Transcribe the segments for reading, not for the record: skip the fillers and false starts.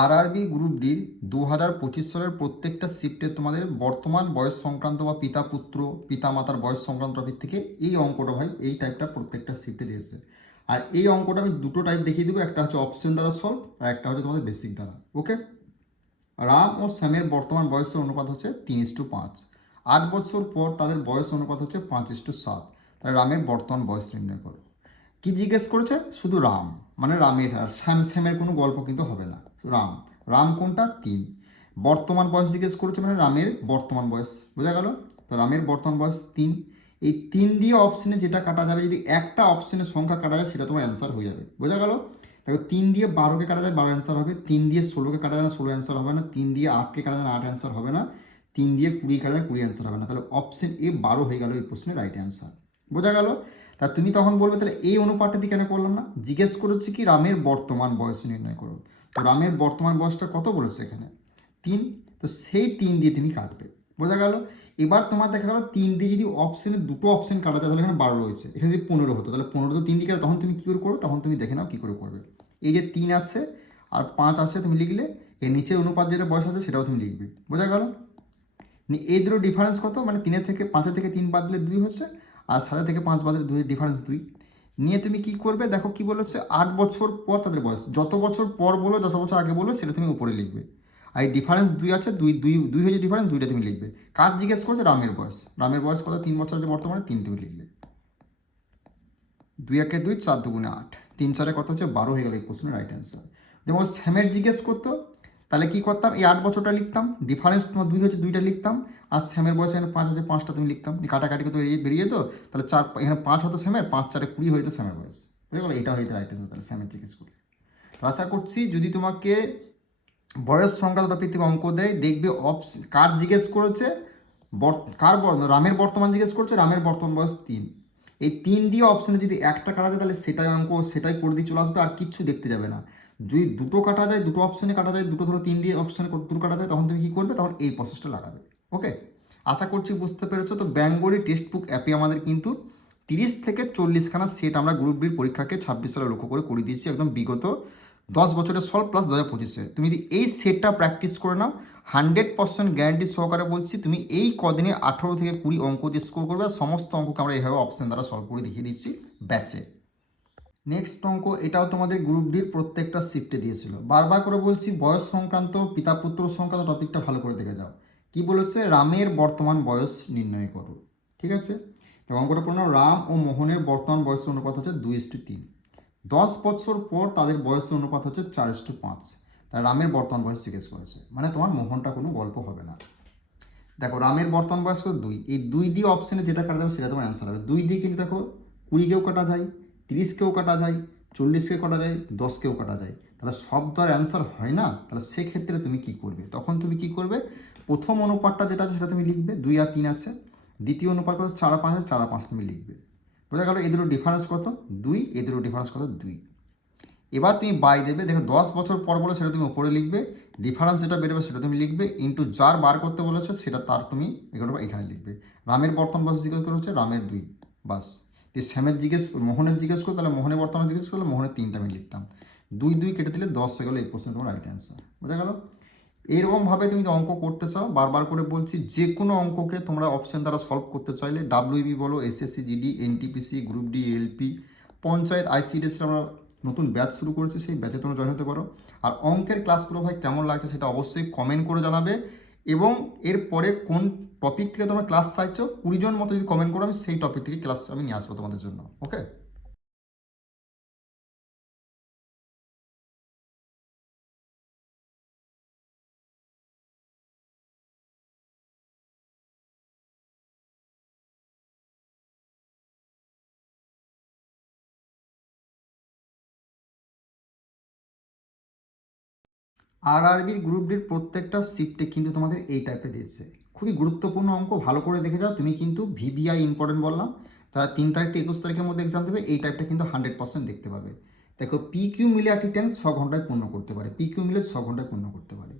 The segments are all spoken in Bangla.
আরআরবি গ্রুপ ডির 2025 সালের প্রত্যেকটা শিফটে তোমাদের বর্তমান বয়স সংক্রান্ত বা পিতা পুত্র পিতা মাতার বয়স সংক্রান্ত টপিক থেকে এই অঙ্কটা ভাই এই টাইপটা প্রত্যেকটা শিফটে দিয়েছে। আর এই অঙ্কটা আমি দুটো টাইপ দেখিয়ে দেবো, একটা হচ্ছে অপশন দ্বারা সলভ আর একটা হচ্ছে তোমাদের বেসিক দ্বারা। ওকে, রাম ও শ্যামের বর্তমান বয়সের অনুপাত হচ্ছে 3:5। 8 বছর পর তাদের বয়স অনুপাত হচ্ছে 5:7। তাহলে রামের বর্তমান বয়স নির্ণয় করো। কি জিজ্ঞেস করেছে? শুধু রাম, মানে রামের, আর শ্যামের কোনো গল্প কিন্তু হবে না। রাম, রাম কোনটা? 3। বর্তমান বয়স জিজ্ঞেস করেছে, মানে রামের বর্তমান বয়স, বোঝা গেল? তো রামের বর্তমান বয়স 3। এই 3 দিয়ে অপশনে যেটা কাটা যাবে, যদি একটা অপশনের সংখ্যা কাটা যায় সেটা তোমার অ্যান্সার হয়ে যাবে, বোঝা গেল? দেখো 3 দিয়ে 12কে কাটা যায় 12 অ্যান্সার হবে, 3 দিয়ে 16কে কাটা যায় না 16 অ্যান্সার হবে না, 3 দিয়ে 8কে কাটা যায় না 8 অ্যান্সার হবে না, 3 দিয়ে 20 কাটা যায় 20 অ্যান্সার হবে না। তাহলে অপশন এ 12 হয়ে গেল এই প্রশ্নের রাইট অ্যান্সার, বোঝা গেল? তা তুমি তখন বলবে তাহলে এই অনুপাতটা দিয়ে কেন করলাম না? জিজ্ঞেস করেছে কি রামের বর্তমান বয়স নির্ণয় করো। তো রামের বর্তমান বয়সটা কত বলেছে এখানে? 3। তো সেই 3 দিয়ে তুমি কাটবে, বোঝা গেল? এবার তোমার দেখা গেল 3 দিয়ে যদি অপশনে দুটো অপশন কাটা যায় তাহলে এখানে 12 রয়েছে, এখানে যদি 15 হতো তাহলে 15 তো 3 দিয়ে কাটে, তখন তুমি কী করে করো? তখন তুমি দেখে নাও কী করে করবে। এই যে 3 আছে আর 5 আছে তুমি লিখলে, এর নিচে অনুপাত যেটা বয়স আছে সেটাও তুমি লিখবে, বোঝা গেল? এই দুটো ডিফারেন্স কত? মানে 3-এর থেকে 5-এর থেকে 3 বাদ দিলে 2 হচ্ছে, আর 7 থেকে 5 বাদ দিলে 2 ডিফারেন্স 2 নিয়ে তুমি কি করবে? দেখো কি বলেছে, 8 বছর পর তাদের বয়স, যত বছর পর বলো যত বছর আগে বলো সেটা তুমি উপরে লিখবে। আর এই ডিফারেন্স 2 আছে, 2 হয়েছে ডিফারেন্স, 2টা তুমি লিখবে। কার জিজ্ঞেস করছে? রামের বয়স। রামের বয়স কত? 3 বছর আছে বর্তমানে, 3 তুমি লিখবে। 2 একে 2, 4 দুগুণে 8, 3 4-এ কত হচ্ছে? 12 হয়ে গেল এই প্রশ্নের রাইট অ্যান্সার। যেমন শ্যামের জিজ্ঞেস করতো, তাহলে কি করতাম? এই 8 বছরটা লিখতাম, ডিফারেন্স তোমার 2 হচ্ছে 2টা লিখতাম, আর শ্যামের বয়স এখানে 5 আছে 5টা তুমি লিখতাম, কাটাকাটি করতে বেরিয়ে যেত, তাহলে 4 এখানে 5 হতো শ্যামের, 5 4-এ 20 হইতো শ্যামের বয়স, বুঝে গেলো? এটা হইতো রাইট অ্যান্সার তাহলে শ্যামের জিজ্ঞেস করলে। তো আশা করছি যদি তোমাকে বয়স সংক্রান্ত টপিক থেকে অঙ্ক দেয়, দেখবে কার জিজ্ঞেস করেছে, রামের বর্তমান জিজ্ঞেস করছে, রামের বর্তমান বয়স 3। এই 3 দিয়ে অপশানে যদি একটা কাটা যায় তাহলে সেটাই অঙ্ক, সেটাই করে দিয়ে চলে আসবে, আর কিচ্ছু দেখতে যাবে না। যদি দুটো কাটা যায়, দুটো অপশানে কাটা যায়, দুটো ধরো 3 দিয়ে অপশানে দুটো কাটা যায়, তখন তুমি কী করবে? তখন এই প্রসেসটা লাগাবে। ওকে, আশা করছি বুঝতে পেরেছো। তো বেঙ্গলি টেক্সট বুক অ্যাপে আমাদের কিন্তু 30 থেকে 40খানা সেট আমরা গ্রুপ ডির পরীক্ষাকে 26 সালে লক্ষ্য করে দিয়েছি, একদম বিগত 10 বছরের সলভ প্লাস 2025-এ। তুমি যদি এই সেটটা প্র্যাকটিস করে নাও, 100% গ্যারান্টি সহকারে বলছি, তুমি এই কদিনে 18 থেকে 20 অঙ্ক দিয়ে স্কোর করবে, আর সমস্ত অঙ্ককে আমরা এইভাবে অপশন দ্বারা সলভ করে দেখিয়ে দিচ্ছি ব্যাচে। নেক্সট অঙ্ক, এটাও তোমাদের গ্রুপ ডির প্রত্যেকটা শিফটে দিয়েছিল। বারবার করে বলছি, বয়স সংক্রান্ত পিতা পুত্র সংক্রান্ত টপিকটা ভালো করে দেখে যাও। কি বলেছে? রামের বর্তমান বয়স নির্ণয় করো, ঠিক আছে? তো অঙ্কটা পড়ো, রাম ও মোহনের বর্তমান বয়সের অনুপাত হচ্ছে 2:3। 10 বছর পর তাদের বয়সের অনুপাত হচ্ছে 4:5। তাই রামের বর্তমান বয়স জিজ্ঞেস করেছে, মানে তোমার মোহনটা কোনো গল্প হবে না। দেখো রামের বর্তমান বয়স কত? 2। এই 2 দিয়ে অপশানে যেটা কাটা যাবে সেটা তোমার অ্যান্সার হবে। 2 দিয়ে কিন্তু দেখো 20কেও কাটা যায়, 30কেও কাটা যায়, 40কে কাটা যায়, 10কেও কাটা যায়, তাহলে সব তো আর অ্যান্সার হয় না। তাহলে সেক্ষেত্রে তুমি কি করবে? তখন তুমি কি করবে? প্রথম অনুপাতটা যেটা আছে সেটা তুমি লিখবে, 2 আর 3 আছে। দ্বিতীয় অনুপাত কত? 4 আর 5 আছে, 4 আর 5 তুমি লিখবে। বোঝা গেল? এই দুটো ডিফারেন্স কত? 2। এই দুটো ডিফারেন্স কত? 2। এবার তুমি বাই দেবে, দেখো 10 বছর পর বলে সেটা তুমি উপরে লিখবে, ডিফারেন্স যেটা বেরোবে সেটা তুমি লিখবে, ইন্টু যার বার করতে বলেছো সেটা তার তুমি এখানে লিখবে। রামের বর্তমান বয়স জিজ্ঞেস করা হচ্ছে, রামের 2, বাস। যদি শ্যামের মোহনের জিজ্ঞেস করো তাহলে মোহনের বর্তমান জিজ্ঞেস করলে মোহনের 3টা আমি লিখতাম। 2 2 কেটে দিলে 10 হয়ে গেলো এই প্রশ্নের তোমার রাইট অ্যান্সার, বোঝা গেল? এইরকমভাবে তুমি অঙ্ক করতে চাও, বারবার করে বলছি, যে কোনো অঙ্ককে তোমরা অপশন দ্বারা সলভ করতে চাইলে ডাব্লিউবি বলো, SSC GD, NTPC, group D, LP, panchayat, আইসিডিএসের আমরা নতুন ব্যাচ শুরু করেছি, সেই ব্যাচে তোমরা জয়েন হতে পারো। আর অঙ্কের ক্লাসগুলো ভাই কেমন লাগছে সেটা অবশ্যই কমেন্ট করে জানাবে, এবং এরপরে কোন টপিক থেকে তোমরা ক্লাস চাইছো 20 জন মতো যদি কমেন্ট করো, আমি সেই টপিক থেকে ক্লাস আমি নিয়ে আসবো তোমাদের জন্য। ওকে। আরআরবির গ্রুপ ডির প্রত্যেকটা শিফটে কিন্তু তোমাদের এই টাইপে দিয়েছে, খুবই গুরুত্বপূর্ণ অঙ্ক, ভালো করে দেখে যাও। তুমি কিন্তু ভিভিআই ইম্পর্টেন্ট বললাম, তারা 3 তারিখ থেকে 21 তারিখের মধ্যে এক্সাম দেবে, এই টাইপটা কিন্তু 100% দেখতে পাবে। দেখো পি কিউ মিলে একটি ট্যাঙ্ক 6 ঘন্টায় পূর্ণ করতে পারে, পি কিউ মিলে 6 ঘন্টায় পূর্ণ করতে পারে।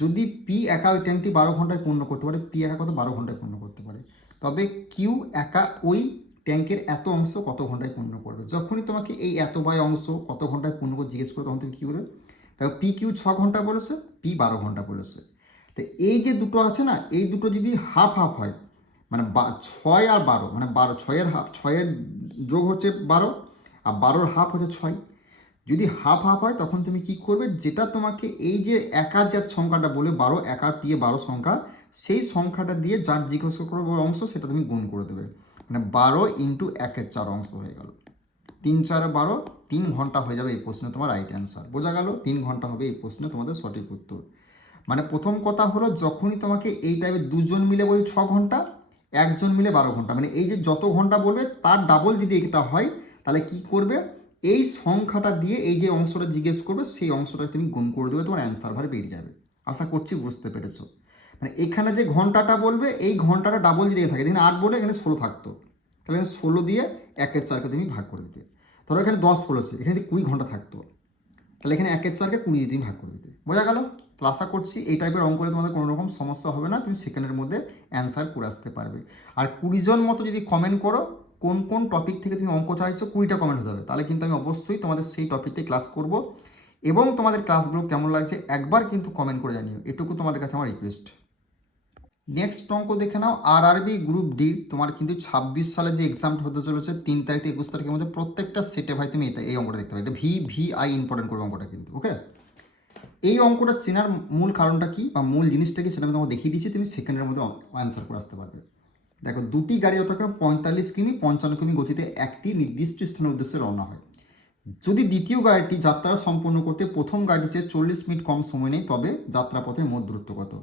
যদি পি একা ওই ট্যাঙ্কটি 12 ঘন্টায় পূর্ণ করতে পারে, পি একা কত? 12 ঘন্টায় পূর্ণ করতে পারে, তবে কিউ একা ওই ট্যাঙ্কের এত অংশ কত ঘন্টায় পূর্ণ করবে? যখনই তোমাকে এই এত বাই অংশ কত ঘন্টায় পূর্ণ করে জিজ্ঞেস করবে, তখন তুমি কী করবে? দেখো পি কিউ 6 ঘন্টা বলেছে, পি 12 ঘন্টা বলেছে। তো এই যে দুটো আছে না, এই দুটো যদি হাফ হাফ হয়, মানে 6 আর 12, মানে 12, 6-এর হাফ, 6-এর যোগ হচ্ছে 12, আর 12-র হাফ হচ্ছে 6। যদি হাফ হাফ হয় তখন তুমি কি করবে, যেটা তোমাকে এই যে একার যার সংখ্যাটা বলে 12, একার পিয়ে 12 সংখ্যা, সেই সংখ্যাটা দিয়ে যার জিজ্ঞাসা করবো অংশ সেটা তুমি গুণ করে দেবে। মানে 12 ইন্টু 1/4 অংশ হয়ে গেল। 3 4 12, 3 ঘন্টা হয়ে যাবে এই প্রশ্নে তোমার রাইট অ্যান্সার। বোঝা গেল? 3 ঘন্টা হবে এই প্রশ্নে তোমাদের সঠিক উত্তর। মানে প্রথম কথা হলো, যখনই তোমাকে এই টাইপের দুজন মিলে বলি 6 ঘন্টা, একজন মিলে 12 ঘন্টা, মানে এই যে যত ঘন্টা বলবে তার ডাবল যদি এটা হয়, তাহলে কি করবে, এই সংখ্যাটা দিয়ে এই যে অংশটা জিজ্ঞেস করবে সেই অংশটা তুমি গুণ করে দেবে, তোমার অ্যান্সার ভাবে বেরিয়ে যাবে। আশা করছি বুঝতে পেরেছো। মানে এখানে যে ঘন্টাটা বলবে এই ঘন্টাটা ডাবল যদি থাকে, দেখুন 8 বলে এখানে 16 থাকতো, তাহলে 16 দিয়ে 1/4কে তুমি ভাগ করে দিতে। ধরো এখানে 10 বলেছে, এখানে যদি 20 ঘন্টা থাকতো, তাহলে এখানে 1/4কে 20 দিয়ে তুমি ভাগ করে দিতে। বোঝা গেল? তো আশা করছি এই টাইপের অঙ্ক করে তোমাদের কোনো রকম সমস্যা হবে না, তুমি সেকেন্ডের মধ্যে অ্যান্সার করে আসতে পারবে। আর 20 জন মতো যদি কমেন্ট করো কোন কোন টপিক থেকে তুমি অঙ্ক চাইছো, 20টা কমেন্ট হতে হবে, তাহলে কিন্তু আমি অবশ্যই তোমাদের সেই টপিকতে ক্লাস করব। এবং তোমাদের ক্লাসগুলো কেমন লাগছে একবার কিন্তু কমেন্ট করে জানিও, এটুকু তোমাদের কাছে আমার রিকোয়েস্ট। নেক্সট অঙ্ক দেখে নাও, আরআরবি গ্রুপ ডি। তোমার কিন্তু 26 সালে যে এক্সামটা হতে চলেছে 3 তারিখ থেকে 21 তারিখের মধ্যে, প্রত্যেকটা সেটে ভাই তুমি এই অঙ্কটা দেখতে পাবে। এটা VVI ইম্পর্টেন্ট করবে অঙ্কটা কিন্তু, ওকে? এই অঙ্কটা চেনার মূল কারণটা কি বা মূল জিনিসটা কি সেটা আমি তোমাকে দেখিয়ে দিচ্ছি, তুমি সেকেন্ডের মধ্যে অ্যান্সার করে আসতে পারবে। দেখো, দুটি গাড়ি যতক্ষণ 45 কিমি 55 কিমি গতিতে একটি নির্দিষ্ট স্থানের উদ্দেশ্যে রওনা হয়। যদি দ্বিতীয় গাড়িটি যাত্রা সম্পন্ন করতে প্রথম গাড়ির চেয়ে 40 মিনিট কম সময় নেই, তবে যাত্রাপথে মোট দূরত্ব কত?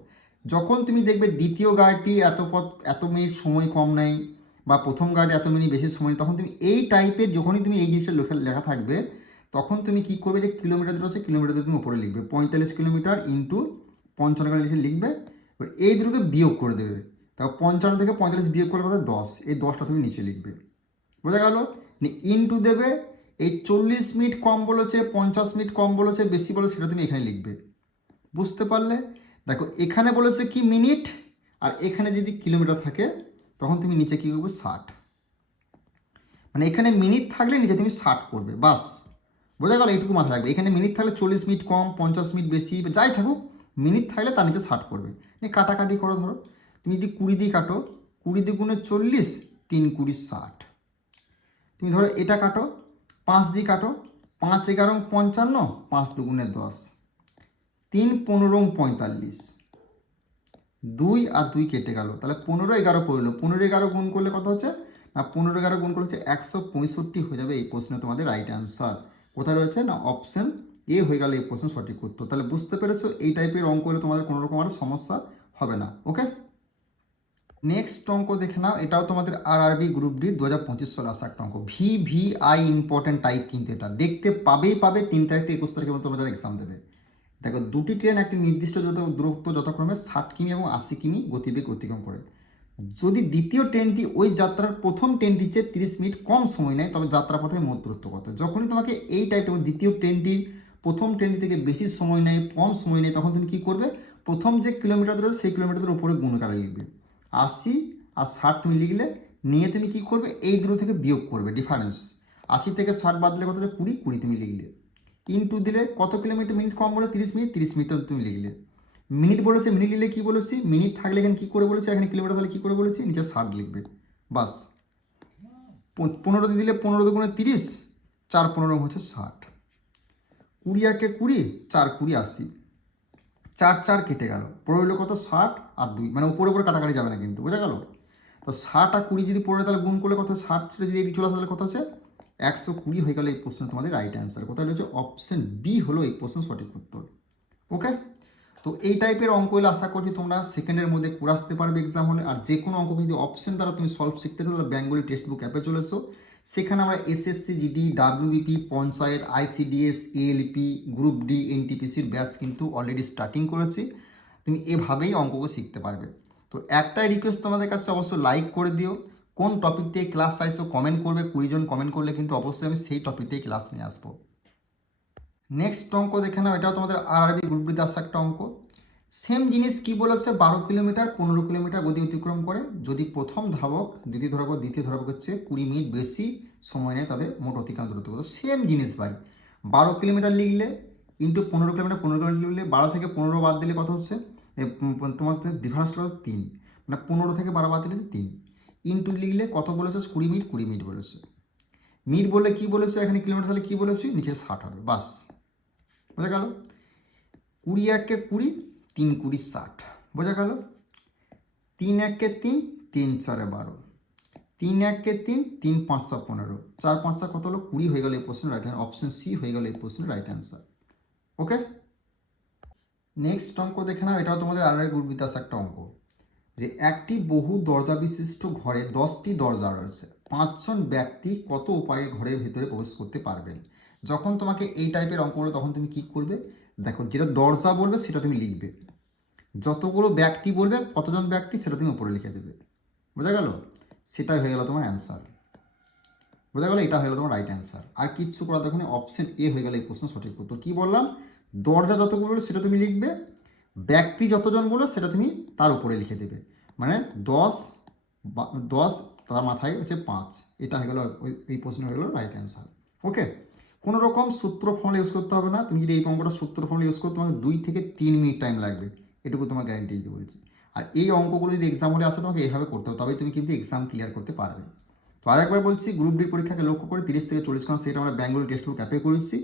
যখন তুমি দেখবে দ্বিতীয় গাড়িটি এত মিনিট সময় কম নেয়, বা প্রথম গাড়ি এত মিনিট বেশি সময় নেই, তখন তুমি এই টাইপের যখনই তুমি এই জিনিসটা লেখা থাকবে, তখন তুমি কি করবে, যে কিলোমিটার দুটো হচ্ছে কিলোমিটার তুমি উপরে লিখবে, 45 কিলোমিটার ইন্টু 55 কিলোমিটার লিখবে। এবার এই দুটোকে বিয়োগ করে দেবে। তারপর 55 থেকে 45 বিয়োগ করলে কত? 10। এই 10টা তুমি নিচে লিখবে। বোঝা গেল? ইন্টু দেবে, এই 40 মিনিট কম বলেছে, 50 মিনিট কম বলেছে, বেশি বলেছে, সেটা তুমি এখানে লিখবে। বুঝতে পারলে? দেখো, এখানে বলেছে কি মিনিট, আর এখানে যদি কিলোমিটার থাকে তখন তুমি নিচে কি করবে? 60। মানে এখানে মিনিট থাকলে নিচে তুমি 60 করবে, বাস। বোঝা গেল? এইটুকু মাথায় রাখবে, এখানে মিনিট থাকলে 40 মিনিট কম, 50 মিনিট বেশি, যাই থাকুক, মিনিট থাকলে তার নিচে 60 করবে। কাটাকাটি করো, ধরো তুমি যদি 20 দিয়ে কাটো, 20 দ্বিগুণে 40, 3 20 60। তুমি ধরো এটা কাটো, 5 দিয়ে কাটো, 5 11 55, 5 দুগুণে 10, 3 15 45, 2 আর 2 কেটে গেল, তাহলে 15 11 পড়লো। 15 11 গুণ করলে কত হচ্ছে না, 15 11 গুণ করলে হচ্ছে 165 হয়ে যাবে এই প্রশ্নে তোমাদের রাইট অ্যান্সার। কোথায় রয়েছে না, অপশন এ হয়ে গেল এই প্রশ্নের সঠিক উত্তর। তাহলে বুঝতে পেরেছো, এই টাইপের অঙ্ক হলে তোমাদের কোনো রকম আর সমস্যা হবে না, ওকে? নেক্সট অঙ্ক দেখে নাও, এটাও তোমাদের আরআরবি গ্রুপ ডি 2025 সালে আসা একটা অঙ্ক। VVI ইম্পর্টেন্ট টাইপ, কিন্তু এটা দেখতে পাবে 3 তারিখ থেকে 21 তারিখের মধ্যে তোমরা এক্সাম দেবে। দেখো, দুটি ট্রেন একটি নির্দিষ্ট দূরত্ব যথাক্রমে 60 কিমি এবং 80 কিমি গতিবেগ অতিক্রম করে। যদি দ্বিতীয় ট্রেনটি ওই যাত্রার প্রথম ট্রেনটির চেয়ে 30 মিনিট কম সময় নেয়, তবে যাত্রাপথে মোট দূরত্ব কত? যখনই তোমাকে এই টাইপের দ্বিতীয় ট্রেনটির প্রথম ট্রেনটি থেকে বেশি সময় নেয়, কম সময় নেয়, তখন তুমি কি করবে, প্রথম যে কিলোমিটার রয়েছে সেই কিলোমিটারের উপরে গুণ করে লিখবে। 80 আর 60 তুমি লিখলে, নিয়ে তুমি কি করবে, এই দুটো থেকে বিয়োগ করবে, ডিফারেন্স। 80 থেকে 60 বাদ দিলে কত হচ্ছে? 20, 20 তুমি লিখলে। ইন্টু দিলে কত কিলোমিটার মিনিট কম বলে? 30 মিনিট, 30 মিনিট তুমি লিখলে। মিনিট বলেছে, মিনিট লিখলে কি বলেছি, মিনিট থাকলে এখানে কী করে বলেছে, এখানে কিলোমিটার তাহলে কী করে বলেছি, নিচে 60 লিখবে, বাস। 15 দিলে 15 দুগুণে 30, 4 15 হচ্ছে 60, 20 একে 20, 4 20 80, 4 4 কেটে গেল, পড়ে হলো কত? 60 আর 2, মানে উপরে কাটাকাটি যাবে না কিন্তু, বোঝা গেল? তো 60 আর 20 যদি পড়ে, তাহলে গুণ করলে কত? 60 যদি এদিকে চলে আসে তাহলে কত হচ্ছে? 120 হয়ে গেল এই প্রশ্ন তোমাদের রাইট অ্যান্সার। কোথায় হচ্ছে? অপশন বি হলো এই প্রশ্নের সঠিক উত্তর, ওকে? তো এই টাইপের অঙ্ক হলে আশা করছি তোমরা সেকেন্ডের মধ্যে করে আসতে পারবে এক্সাম হলে। আর যে কোনো অঙ্ক যদি অপশন দ্বারা তুমি সলভ শিখতে চাও, তাহলে বেঙ্গলি টেক্সট বুক অ্যাপে চলে এসো। সেখানে আমরা SSC GD, WBP, panchayat, ICDS, ALP, group D, এনটিপিসির ব্যাচ কিন্তু অলরেডি স্টার্টিং করেছি। তুমি এভাবেই অঙ্ককে শিখতে পারবে। তো একটাই রিকোয়েস্ট তোমাদের কাছে, অবশ্যই লাইক করে দিও। কোন টপিক থেকে ক্লাস চাইছো কমেন্ট করবে, 20 জন কমেন্ট করলে কিন্তু অবশ্যই আমি সেই টপিক থেকে ক্লাস নিয়ে আসবো। নেক্সট অঙ্ক দেখে নাও, এটাও তোমাদের আরআরবি গ্রুপ ডিতে আসা একটা অঙ্ক। সেম জিনিস কি বলেছে, 12 কিলোমিটার 15 কিলোমিটার গতি অতিক্রম করে। যদি প্রথম ধাবক দ্বিতীয় ধাবক হচ্ছে 20 মিনিট বেশি সময় নেয়, তবে মোট অতিক্রান্ত দূরত্ব কত? সেম জিনিস ভাই, 12 কিলোমিটার লিখলে ইন্টু 15 কিলোমিটার 15 কিলোমিটার দিলে 12 থেকে 15 বাদ দিলে কত হচ্ছে তোমার ডিফারেন্সটা 3, মানে 15 থেকে 12 বাদ দিলে 3, ইন্টু লিখলে কত বলেছে 20 মিনিট 20 মিনিট বলেছে। মিনিট বললে কি বলেছে এখানে কিলোমিটার তাহলে কি বলেছি নিচে 60 হবে, বাস বোঝা গেল। 20 একে 20, 3 20 60 বোঝা গেল। 3 একে 3, 3 4 12, 3 একে 3, 3 5 15, 4 5 কত হলো 20 হয়ে গেল এই প্রশ্নের রাইট অ্যান্সার, অপশন সি হয়ে গেল এই প্রশ্নের রাইট অ্যান্সার। ওকে, নেক্সট অঙ্ক দেখে নাও, এটাও তোমাদের আর গ্রুপ বিতে একটা অঙ্ক, যে একটি বহু দরজা বিশিষ্ট ঘরে 10টি দরজা রয়েছে, 5 জন ব্যক্তি কত উপায়ে ঘরের ভিতরে প্রবেশ করতে পারবেন। যখন তোমাকে এই টাইপের অঙ্ক বলো তখন তুমি কি করবে, দেখো যেটা দরজা বলবে সেটা তুমি লিখবে, যতগুলো ব্যক্তি বলবে কতজন ব্যক্তি সেটা তুমি উপরে লিখে দেবে, বোঝা গেল। সেটাই হয়ে গেল তোমার অ্যান্সার, বোঝা গেল, এটা হয়ে গেল তোমার রাইট অ্যান্সার। আর কিচ্ছু করা দেখো, অপশন এ হয়ে গেল এই প্রশ্ন সঠিক উত্তর। কি বললাম, দরজা যতগুলো বলবে সেটা তুমি লিখবে, ব্যক্তি যতজন বলবে সেটা তুমি তার উপরে লিখে দেবে, মানে 10 তার মাথায় হচ্ছে 5, এটা হয়ে গেল এই প্রশ্ন হয়ে গেল রাইট অ্যান্সার। ওকে, কোনো রকম সূত্র ফর্মুলা ইউজ করতে হবে না, তুমি যদি এই অঙ্কটা সূত্র ফর্মুলা ইউজ করো তোমাকে 2 থেকে 3 মিনিট টাইম লাগবে, এটুকু তোমার গ্যারান্টি দিতে বলছি। আর এই অঙ্কগুলো যদি এক্সাম হলে আসে তোমাকে এইভাবে করতে হবে, তবেই তুমি কিন্তু এক্সাম ক্লিয়ার করতে পারবে। তো আরেকবার বলছি, গ্রুপ ডি পরীক্ষাকে লক্ষ্য করে 30 থেকে 40 ঘন্টা সেটা আমরা বেঙ্গল টেক্সট বুক অ্যাপে করেছি।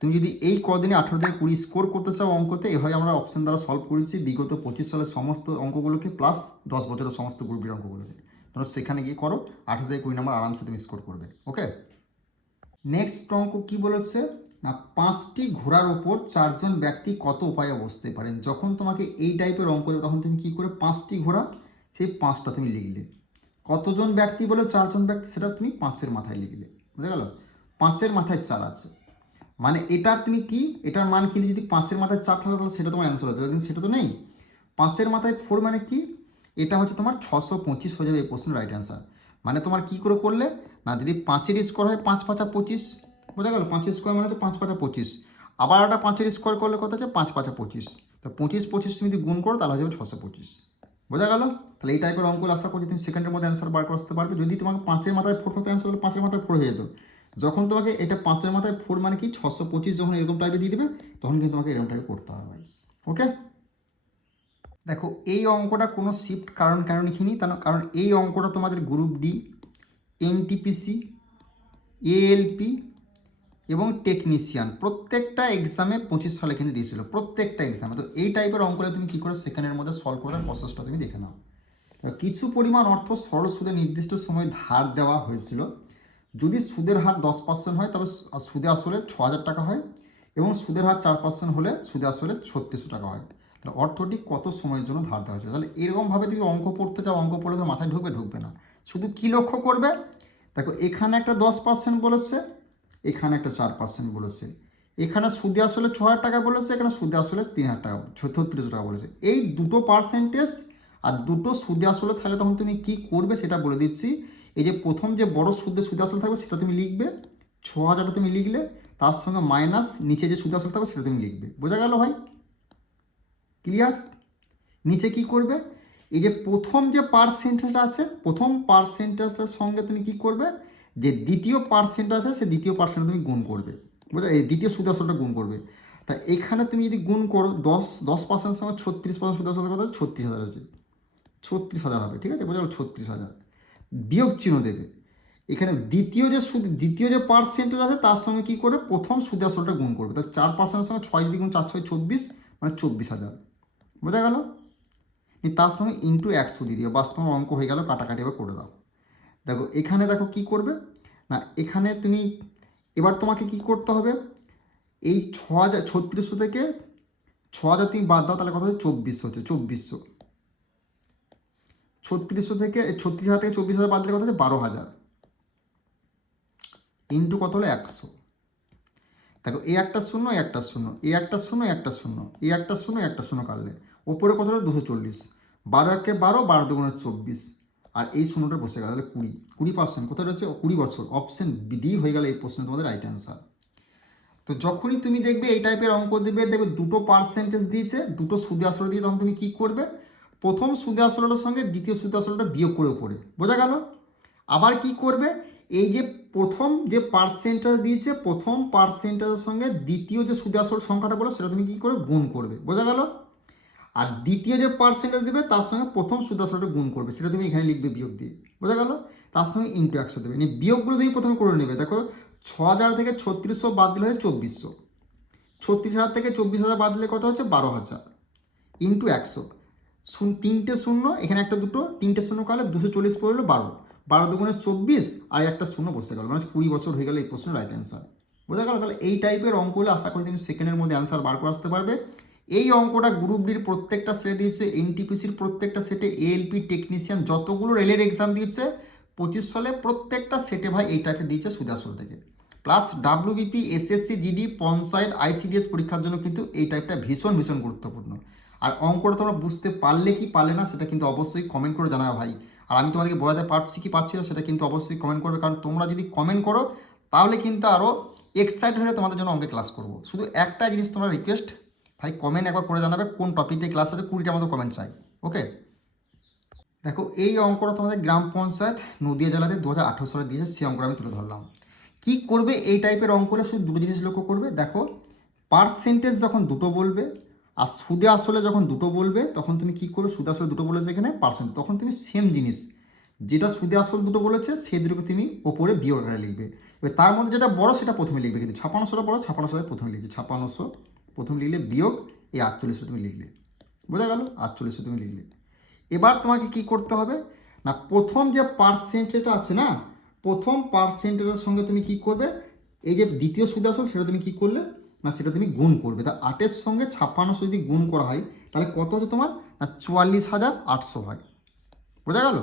তুমি যদি এই কদিনে 18 থেকে 20 স্কোর করতে চাও অঙ্কতে, এভাবে আমরা অপশন দ্বারা সলভ করেছি বিগত 25 সালের সমস্ত অঙ্কগুলোকে প্লাস 10 বছরের সমস্ত গ্রুপ ডির অঙ্কগুলোকে। তোমরা সেখানে গিয়ে করো, 18 থেকে 20 নম্বর আরামসে তুমি স্কোর করবে। ওকে, নেক্সট অঙ্ক কি বলেছে না, 5টি ঘোড়ার ওপর 4 জন ব্যক্তি কত উপায়ে বসতে পারেন। যখন তোমাকে এই টাইপের অঙ্ক দেবে তখন তুমি কি করে 5টি ঘোড়া, সেই 5টা তুমি লিখলে, কতজন ব্যক্তি বলে 4 জন ব্যক্তি সেটা তুমি 5-এর মাথায় লিখলে, বুঝা গেল। 5-এর মাথায় 4 আছে, মানে এটার তুমি কি, এটার মান কিন্তু যদি 5-এর মাথায় 4 থাকে তাহলে সেটা তোমার অ্যান্সার হতে হবে, কিন্তু সেটা তো নেই। 5-এর মাথায় 4 মানে কি, এটা হচ্ছে তোমার 625 হয়ে যাবে এই প্রশ্নের রাইট অ্যান্সার। মানে তোমার কি করে করলে না, যদি 5-এর স্কোয়ার হয় 5 5 25, বোঝা গেল, 5 স্কোয়ার মানে হচ্ছে 5 5 25, আবার একটা 5-এর স্কোয়ার করলে কত হচ্ছে 5 5 25, তো 25 25 তুমি যদি গুণ করো তাহলে হয়ে যাবে 625, বোঝা গেল। তাহলে এই টাইপের অঙ্কগুলো আশা করছি তুমি সেকেন্ডের মধ্যে অ্যান্সার বার করতে পারবে। যদি তোমাকে 5-এর মাথায় 4 থাকতে অ্যান্সার হলে 5-এর মাথায় 4 হয়ে যেত, যখন তোমাকে এটা 5-এর মাথায় 4 মানে কি 625 যখন এরকম টাইপে দিয়ে দেবে তখন কিন্তু তোমাকে এরকম টাইপে করতে হবে। ওকে, দেখো এই অঙ্কটা কোনো শিফট কেন লিখিনি, কারণ এই অঙ্কটা তোমাদের গ্রুপ ডি, এনটিপিসি, এএলপি এবং টেকনিশিয়ান প্রত্যেকটা এক্সামে 25 সালে কিন্তু দিয়েছিল, প্রত্যেকটা এক্সামে। তো এই টাইপের অঙ্কটা তুমি কী করে সেকেন্ডের মধ্যে সলভ করার প্রসেসটা তুমি দেখে নাও। কিছু পরিমাণ অর্থ সরল সুদে নির্দিষ্ট সময় ধার দেওয়া হয়েছিল, যদি সুদের হার 10% হয় তবে সুদে আসলে 6,000 টাকা হয়, এবং সুদের হার 4% হলে সুদে আসলে 3600 টাকা হয়। তাহলে অর্থটি কত সময়ের জন্য ধার দেওয়া হয়েছে। তাহলে এরকমভাবে তুমি অঙ্ক পড়তে চাও, অঙ্ক পড়লে তো মাথায় ঢুকবে না। শুধু কি লক্ষ্য করবে, দেখো এখানে একটা 10% বলেছে, এখানে একটা 4% বলেছে, এখানে সুদে আসলে 6,000 টাকা বলেছে, এখানে সুদে আসলে 3,000 টাকা 3600 টাকা বলেছে। এই দুটো পার্সেন্টেজ আর দুটো সুদে আসলে থাকলে তখন তুমি কি করবে সেটা বলে দিচ্ছি। এই যে প্রথম যে বড় সুদে আসলে থাকবে সেটা তুমি লিখবে, 6,000টা তুমি লিখলে, তার সঙ্গে মাইনাস নিচে যে সুদে আসলে থাকবে সেটা তুমি লিখবে, বোঝা গেল ভাই, ক্লিয়ার। নিচে কি করবে, এই যে প্রথম যে পার্সেন্টেজটা আছে, প্রথম পার্সেন্টেজটার সঙ্গে তুমি কি করবে, যে দ্বিতীয় পার্সেন্ট আছে সেই দ্বিতীয় পার্সেন্ট তুমি গুণ করবে, বুঝলে, এই দ্বিতীয় সুদ আসলটা গুণ করবে। তা এখানে তুমি যদি গুণ করো 10% সঙ্গে 36% সুদ আসল কথা 36,000 হচ্ছে, 36,000 হবে, ঠিক আছে, বোঝা গেল, 36,000 বিয়োগ চিহ্ন দেবে। এখানে দ্বিতীয় যে পার্সেন্টেজ আছে তার সঙ্গে কি করে প্রথম সুদ আসলটা গুণ করবে, তাহলে 4% সঙ্গে 6 যদি গুণ 4 6 24, মানে 24,000, বোঝা গেল। তার সঙ্গে ইন্টু 100 দিয়ে দিও, বাস্তব অঙ্ক হয়ে গেল, কাটাকাটি এবার করে দাও। দেখো এখানে দেখো কি করবে না, এখানে তুমি এবার তোমাকে কি করতে হবে, এই 3600 থেকে 6,000 তুমি বাদ দাও, তাহলে কত হচ্ছে 2400 হচ্ছে, 2400, 3600 থেকে 36,000 থেকে 24,000 বাদ দিলে কত হচ্ছে 12,000, ইন্টু কত হলো 100। দেখো এই একটা শূন্য, এই একটা শূন্য, এই একটা শূন্য, এই একটা শূন্য, এই একটা শূন্য, একটা শূন্য কাটলে ওপরে কত হলো 240, 12 একে 12, 12 দুগুণে 24, আর এই শূন্যটা বসে গেল, তাহলে 20% কোথায় রয়েছে 20 বছর, অপশন ডি হয়ে গেল এই প্রশ্নে তোমাদের রাইট অ্যান্সার। তো যখনই তুমি দেখবে এই টাইপের অঙ্ক দেখবে দুটো পার্সেন্টেজ দিয়েছে, দুটো সুদে আসল দিয়ে, তখন তুমি কি করবে, প্রথম সুদে আসলটার সঙ্গে দ্বিতীয় সুদে আসলটা বিয়োগ করে উপরে, বোঝা গেল। আবার কি করবে, এই যে প্রথম যে পার্সেন্টেজ দিয়েছে প্রথম পার্সেন্টেজের সঙ্গে দ্বিতীয় যে সুদে আসল সংখ্যাটা বলো সেটা তুমি কী করে গুণ করবে, বোঝা গেল? আর দ্বিতীয় যে পার্সেন্টেজ দেবে তার সঙ্গে প্রথম সুদ আসলটা গুণ করবে, সেটা তুমি এখানে লিখবে বিয়োগ দিয়ে, বোঝা গেল? তার সঙ্গে ইন্টু 100 দেবে। এই বিয়োগগুলো তুমি প্রথমে করে নেবে। দেখো 6000 থেকে 3600 বাদ দিলে হয় 2400, 36,000 থেকে 24,000 বাদ দিলে কত হচ্ছে 12,000 ইন্টু 100, তিনটে শূন্য এখানে একটা দুটো, তিনটে শূন্য কালে 240 পড়লো 12, 12 দুগুণে 24 আর একটা শূন্য বসে গেল, মানে 20 বছর হয়ে গেল এই প্রশ্নের রাইট অ্যান্সার, বোঝা গেল? তাহলে এই টাইপের অঙ্ক হলে আশা করি তুমি সেকেন্ডের মধ্যে অ্যান্সার বার করে আসতে পারবে। এই অঙ্কটা গ্রুপ ডির প্রত্যেকটা সেটে দিয়েছে, এনটিপিসির প্রত্যেকটা সেটে, এএলপি টেকনিশিয়ান যতগুলো রেলের এক্সাম দিয়েছে 25 সালে প্রত্যেকটা সেটে ভাই এই টাইপের দিয়েছে সুদাসল থেকে। Plus WBP, SSC, GD, panchayat, ICDS পরীক্ষার জন্য কিন্তু এই টাইপটা ভীষণ ভীষণ গুরুত্বপূর্ণ। আর অঙ্কটা তোমরা বুঝতে পারলে কি পারলে না সেটা কিন্তু অবশ্যই কমেন্ট করে জানাও ভাই। আর আমি তোমাদেরকে বোঝাতে পারছি কি পারছি না সেটা কিন্তু অবশ্যই কমেন্ট করবে, কারণ তোমরা যদি কমেন্ট করো তাহলে কিন্তু আরও এক্সাইট হয়ে তোমাদের জন্য অঙ্কে ক্লাস করবো। শুধু একটা জিনিস তোমরা রিকোয়েস্ট, ভাই কমেন্ট একবার করে জানাবে কোন টপিকে ক্লাস আছে, 20টার মতো কমেন্ট চাই, ওকে? দেখো এই অঙ্কটা তোমাদের গ্রাম পঞ্চায়েত নদিয়া জেলাতে 2018 সালে দিয়েছে, সেই অঙ্কটা আমি তুলে ধরলাম। কি করবে এই টাইপের অঙ্ক হলে শুধু দুটো জিনিস লক্ষ্য করবে। দেখো পার্সেন্টেজ যখন দুটো বলবে আর সুদে আসলে যখন দুটো বলবে তখন তুমি কি করবে, সুদে আসলে দুটো বলেছে এখানে পার্সেন্ট, তখন তুমি সেম জিনিস যেটা সুদে আসল দুটো বলেছে সেই দুটোকে তুমি ওপরে বিয়োগ আকারে লিখবে। এবার তার মধ্যে যেটা বড় সেটা প্রথমে লিখবে, কিন্তু 5600টা বড়, 5600 প্রথমে লিখছে, 5600 প্রথমে লিখলে বিয়োগ এই 4800 তুমি লিখলে, বোঝা গেল? 4800 তুমি লিখলে। এবার তোমাকে কি করতে হবে না, প্রথম যে পার্সেন্টেজটা আছে না, প্রথম পার্সেন্টেজের সঙ্গে তুমি কি করবে, এই যে দ্বিতীয় সুদ আসল সেটা তুমি কি করলে না সেটা তুমি গুণ করবে। তা 8-এর সঙ্গে 5600 যদি গুণ করা হয় তাহলে কত হচ্ছে তোমার না 44,800 হয়, বোঝা গেল?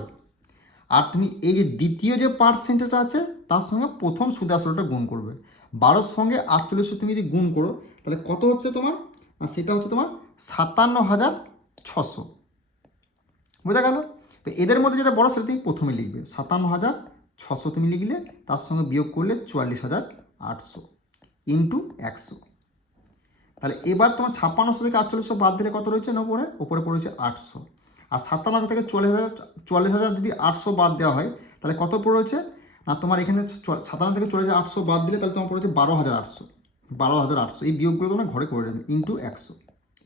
আর তুমি এই যে দ্বিতীয় যে পার্সেন্টেজটা আছে তার সঙ্গে প্রথম সুদ আসলটা গুণ করবে। 12-র সঙ্গে 4800 তুমি যদি গুণ করো তাহলে কত হচ্ছে তোমার না সেটা হচ্ছে তোমার 57,600, বোঝা গেল? তো এদের মধ্যে যেটা বড় সেটা তুমি প্রথমে লিখবে, 57,600 তুমি লিখলে, তার সঙ্গে বিয়োগ করলে 44,800 ইন্টু 100। তাহলে এবার তোমার 5600 থেকে 4800 বাদ দিলে কত রয়েছে না ওপরে পড়েছে 800। আর 57,000 থেকে 44,000 যদি 800 বাদ দেওয়া হয় তাহলে কত পড়েছে না তোমার এখানে 57,000 থেকে 44,800 বাদ দিলে তাহলে তোমার পড়েছে 12,800, 12,800। এই বিয়োগগুলো তোমরা ঘরে করে দেবে ইন্টু 100,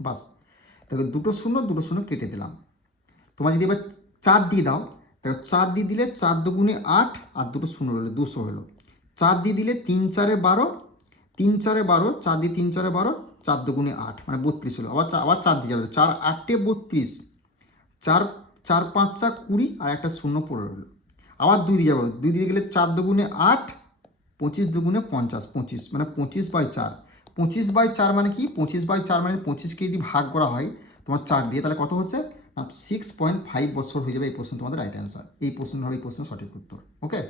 বাস। তবে দুটো শূন্য কেটে দিলাম। তোমার যদি এবার 4 দিয়ে দাও, দেখো 4 দিয়ে দিলে 4 দুগুণে 8 আর দুটো শূন্য হলো 200 হলো। 4 দিয়ে দিলে 3 4-এ 12, 3 4-এ 12, 4 দিয়ে 3 4-এ 12, 4 দুগুণে 8 মানে 32 হলো। আবার 4 দিয়ে যাবে, 4 8-এ 32, 4 4 5-চা 20 আর একটা শূন্য পড়ে রইলো। আবার 2 দিয়ে যাবো, 2 দিয়ে গেলে 4 দুগুণে 8, 25 দুগুণে 50, 25 মানে 25/4। 25/4 মানে কি, 25/4 মানে 25কে যদি ভাগ করা হয় তোমার 4 দিয়ে তাহলে কত হচ্ছে 6.5 বছর হয়ে যাবে। এই প্রশ্ন তোমাদের রাইট অ্যান্সার, এই প্রশ্ন হবে এই প্রশ্নের সঠিক উত্তর, ওকে?